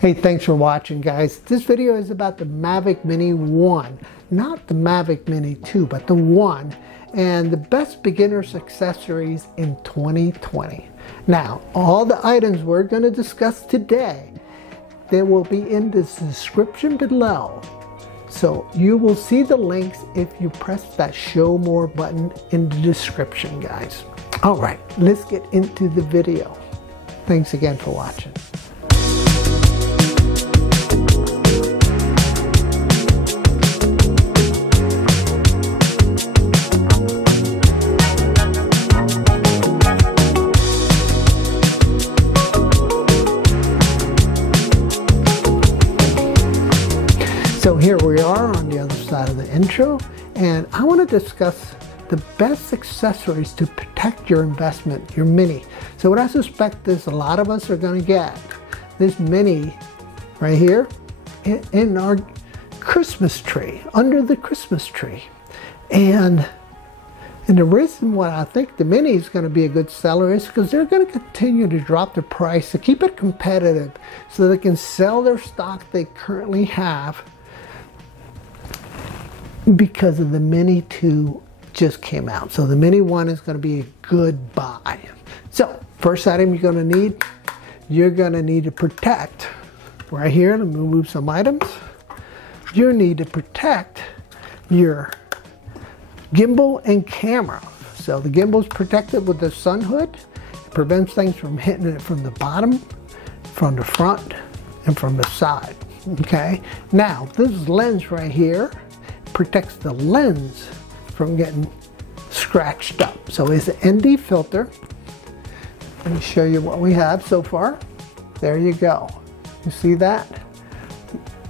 Hey, thanks for watching, guys. This video is about the Mavic Mini 1, not the Mavic Mini 2, but the 1, and the best beginner's accessories in 2020. Now, all the items we're going to discuss today, they will be in the description below. So you will see the links if you press that show more button in the description, guys. All right, let's get into the video. Thanks again for watching. So here we are on the other side of the intro, and I want to discuss the best accessories to protect your investment, your Mini. So what I suspect is a lot of us are going to get this Mini right here in our Christmas tree, under the Christmas tree. And the reason why I think the Mini is going to be a good seller is because they're going to continue to drop the price to keep it competitive so they can sell their stock they currently have, because of the Mini 2 just came out. So the Mini 1 is going to be a good buy. So first item you're going to need to protect right here. Let me move some items. You need to protect your gimbal and camera. So the gimbal is protected with the sun hood. It prevents things from hitting it from the bottom, from the front, and from the side. Okay. Now this lens right here protects the lens from getting scratched up. So it's an ND filter. Let me show you what we have so far. There you go. You see that?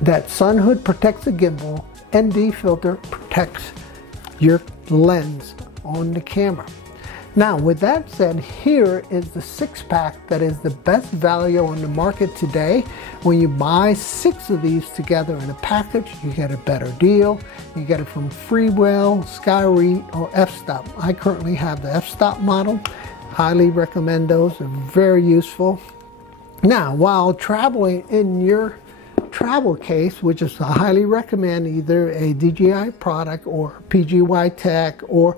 That sun hood protects the gimbal. ND filter protects your lens on the camera. Now, with that said, here is the 6-pack that is the best value on the market today. When you buy 6 of these together in a package, you get a better deal. You get it from Freewell, Skyread, or F-Stop. I currently have the F-Stop model. Highly recommend those. They're very useful. Now, while traveling in your travel case, which is I highly recommend either a DJI product or PGY Tech or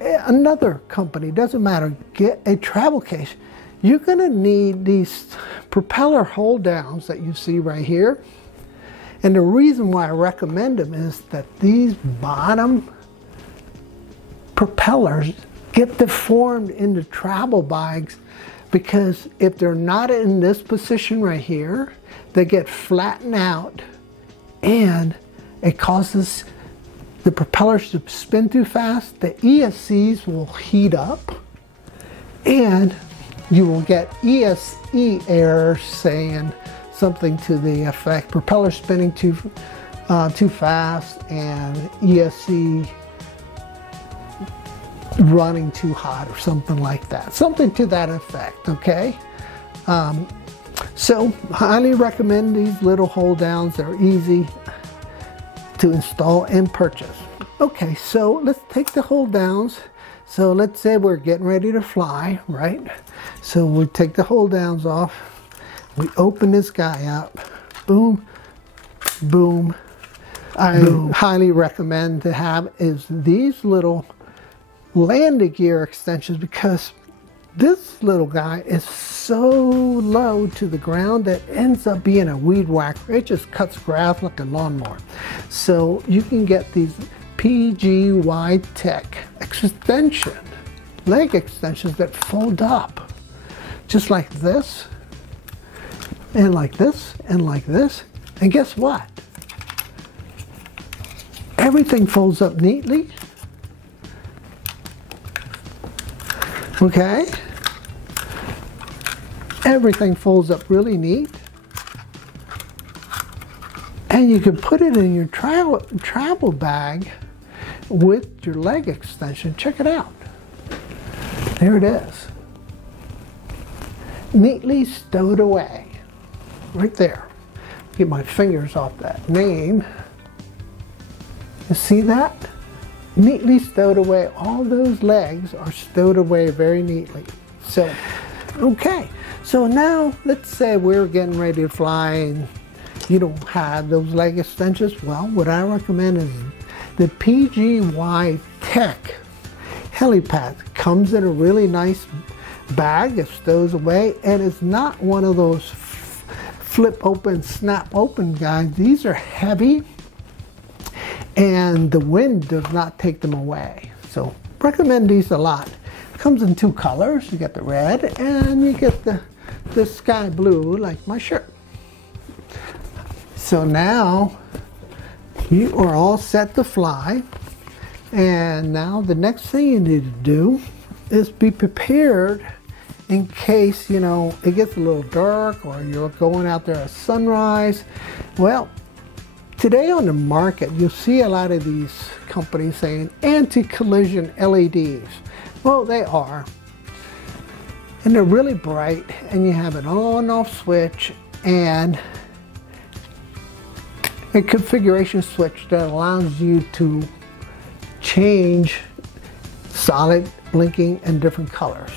another company, doesn't matter, get a travel case. You're going to need these propeller hold downs that you see right here. And the reason why I recommend them is that these bottom propellers get deformed in the travel bags, because if they're not in this position right here, they get flattened out and it causes the propellers to spin too fast. The ESCs will heat up and you will get ESC errors saying something to the effect propeller spinning too fast and ESC running too hot or something like that. Something to that effect, okay? So highly recommend these little hold downs. They're easy to install and purchase. Okay, so let's take the hold downs. So let's say we're getting ready to fly, right? So we take the hold downs off. We open this guy up. Boom, boom. I highly recommend to have is these little landing gear extensions, because this little guy is so low to the ground that ends up being a weed whacker. It just cuts grass like a lawnmower. So you can get these PGY Tech extension, leg extensions that fold up just like this, and like this, and like this. And guess what? Everything folds up neatly. Okay? Everything folds up really neat. And you can put it in your travel bag with your leg extension. Check it out. There it is. Neatly stowed away. Right there. Get my fingers off that name. You see that? Neatly stowed away. All those legs are stowed away very neatly. So Okay, so now let's say we're getting ready to fly and you don't have those leg extensions. Well, what I recommend is the DJI Tech Helipad. Comes in a really nice bag. It stows away, and it's not one of those flip open, snap open guys. These are heavy, and the wind does not take them away. So recommend these a lot. Comes in two colors. You get the red and you get the sky blue, like my shirt. So now you are all set to fly, and now the next thing you need to do is be prepared in case, you know, it gets a little dark or you're going out there at sunrise. Well, today on the market you'll see a lot of these companies saying anti-collision LEDs. Well, they are, and they're really bright, and you have an on and off switch and a configuration switch that allows you to change solid, blinking, and different colors.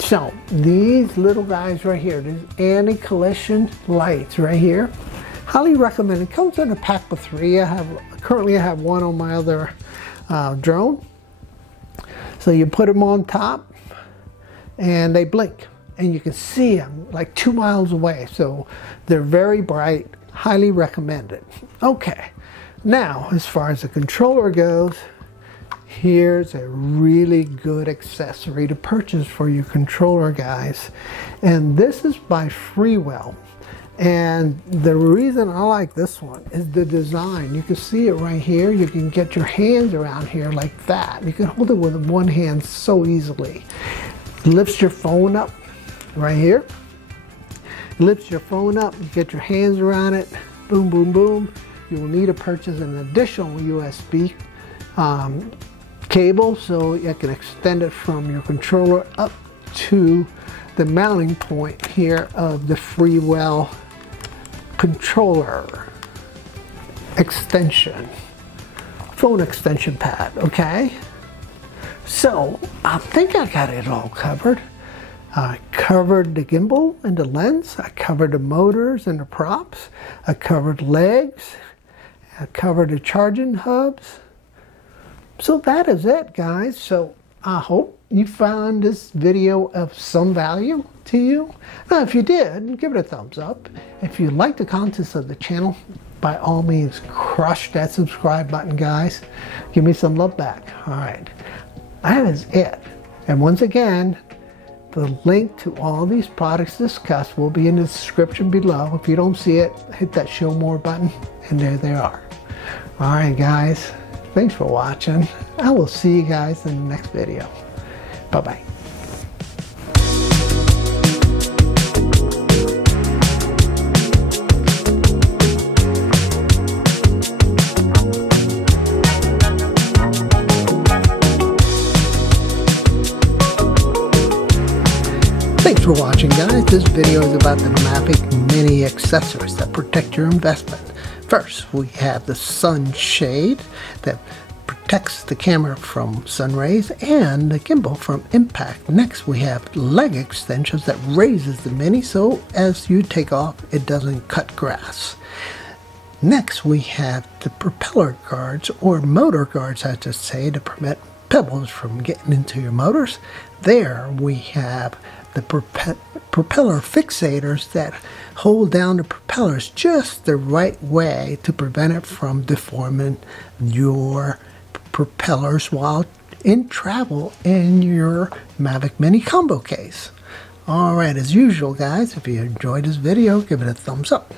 So these little guys right here, these anti-collision lights right here, highly recommend. It comes in a pack of 3. Currently I have one on my other drone. So you put them on top and they blink, and you can see them like 2 miles away. So they're very bright, highly recommended. Okay, now as far as the controller goes, here's a really good accessory to purchase for your controller, guys. And this is by Freewell. And the reason I like this one is the design. You can see it right here. You can get your hands around here like that. You can hold it with one hand so easily. Lifts your phone up right here. Lifts your phone up, you get your hands around it, boom, boom, boom. You will need to purchase an additional USB cable so you can extend it from your controller up to the mounting point here of the Freewell controller extension, phone extension pad. Okay, so I think I got it all covered. I covered the gimbal and the lens. I covered the motors and the props. I covered legs. I covered the charging hubs. So that is it, guys. So I hope you found this video of some value to you. Now, if you did, give it a thumbs up. If you like the contents of the channel, by all means, crush that subscribe button, guys. Give me some love back. All right, that is it. And once again, the link to all these products discussed will be in the description below. If you don't see it, hit that show more button, and there they are. All right, guys. Thanks for watching. I will see you guys in the next video. Bye-bye. Thanks for watching, guys. This video is about the Mavic Mini accessories that protect your investment. First, we have the sun shade that protects the camera from sun rays and the gimbal from impact. Next, we have leg extensions that raises the Mini so as you take off, it doesn't cut grass. Next, we have the propeller guards, or motor guards, I should say, to prevent pebbles from getting into your motors. There we have the propeller fixators that hold down the propellers just the right way to prevent it from deforming your propellers while in travel in your Mavic Mini combo case. Alright, as usual, guys, if you enjoyed this video, give it a thumbs up.